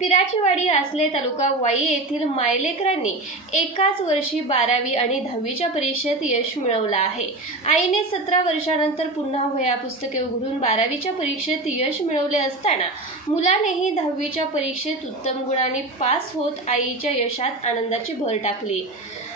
पिराचीवाडी आसले तालुका वाई येथील मायलेकरांनी एकाच वर्षी 12वी आणि 10वीच्या परीक्षेत यश मिळवलं आहे। आईने 17 वर्षांनंतर पुन्हा वह्या पुस्तके उघडून 12वीच्या परीक्षेत यश मिळवले असताना मुलानेही 10वीच्या परीक्षेत उत्तम गुणांनी पास होत आईच्या यशात आनंदाची भर टाकली।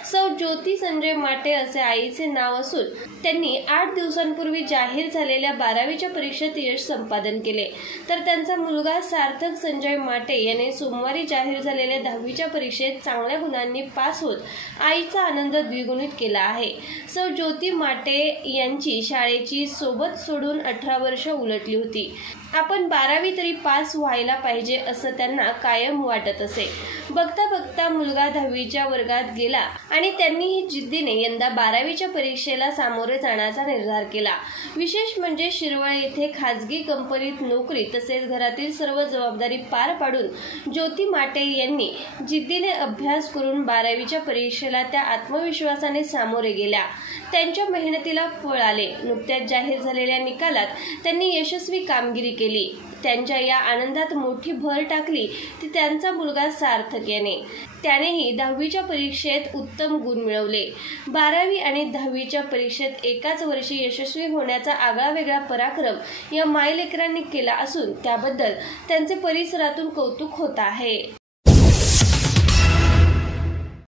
सौ ज्योती संजय माटे असे आईचे नाव असून त्यांनी 8 दिवसांपूर्वी जाहीर झालेल्या 12वीच्या परीक्षेत यश संपादन केले, तर त्यांचा मुलगा सार्थक संजय माटे याने सोमवारी जाहीर झालेल्या 10वीच्या परीक्षेत चांगल्या गुणांनी पास होत आईचा आनंद द्विगुणित केला आहे। सौ ज्योती माटे यांची शाळेची सोबत सोडून 18 वर्ष उलटली होती। आपण 12वी तरी पास व्हायला पाहिजे असं त्यांना कायम वाटत असे। बघता बघता मुलगा 10वीच्या वर्गात गेला आणि त्यांनीही जिद्दीने यंदा 12वीच्या परीक्षेला सामोरे जाण्याचा निर्धार केला। विशेष म्हणजे शिरवळ येथे खाजगी कंपनीत नोकरी तसेच घरातील सर्व जबाबदारी पार पाडून ज्योती माटे यांनी जिद्दीने अभ्यास करून 12वीच्या परीक्षेला त्या आत्मविश्वासाने सामोरे गेल्या। त्यांच्या मेहनतीला फळ आले। नुकत्याच जाहीर झालेल्या निकालात त्यांनी यशस्वी कामगिरी केली। त्यांच्या या आनंदात मोठी भर टाकली ती त्यांचा मुलगा सार्थक याने। त्यानेही 10वीच्या परीक्षेत उत्तम गुण मिळवले। 12वी आणि 10वीच्या परीक्षेत एकाच वर्षी यशस्वी होण्याचा आगळावेगळा पराक्रम या मायलेकरांनी केला असून त्याबद्दल त्यांचे परिसरातून कौतुक होत आहे।